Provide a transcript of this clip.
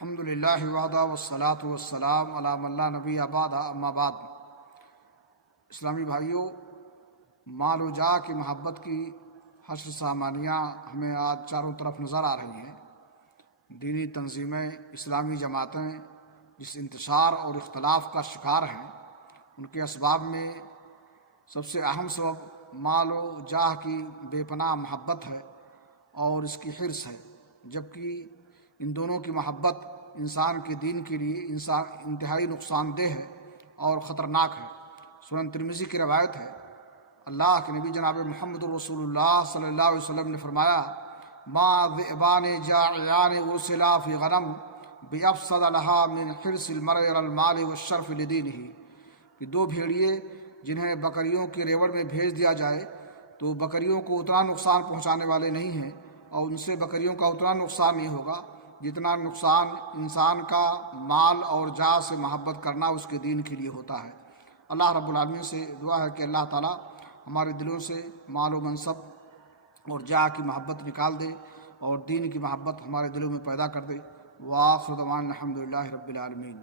الحمد للہ وحدہ والصلاۃ والسلام علی من لا نبی بعدہ اما بعد۔ اسلامی بھائیوں، مال و جاہ کی محبت کی حشر سامانیاں ہمیں آج چاروں طرف نظر آ رہی ہیں۔ دینی تنظیمیں، اسلامی جماعتیں جس انتشار اور اختلاف کا شکار ہیں، ان کے اسباب میں سب سے اہم سبب مال و جاہ کی بے پناہ محبت ہے اور اس کی حرص ہے، جبکہ ان دونوں کی محبت انسان کے دین کے لیے انتہائی نقصان دہ ہے اور خطرناک ہے۔ سنن ترمذی کی روایت ہے، اللہ کے نبی جناب محمد رسول اللہ صلی اللہ علیہ وسلم نے فرمایا، ما ذئبان جائعان ارسلا فی غنم بافسد لها من حرص المرء علی المال والشرف لدینہ، کہ دو بھیڑیے جنہیں بکریوں کے ریوڑ میں بھیج دیا جائے تو بکریوں کو اتنا نقصان پہنچانے والے نہیں ہیں، اور ان سے بکریوں کا اتنا نقصان نہیں ہوگا جتنا نقصان انسان کا مال اور جاہ سے محبت کرنا اس کے دین کے لیے ہوتا ہے۔ اللہ رب العالمین سے دعا ہے کہ اللہ تعالی ہمارے دلوں سے مال و منصب اور جاہ کی محبت نکال دے اور دین کی محبت ہمارے دلوں میں پیدا کر دے۔ وآخر دعوانا الحمد للہ رب العالمین۔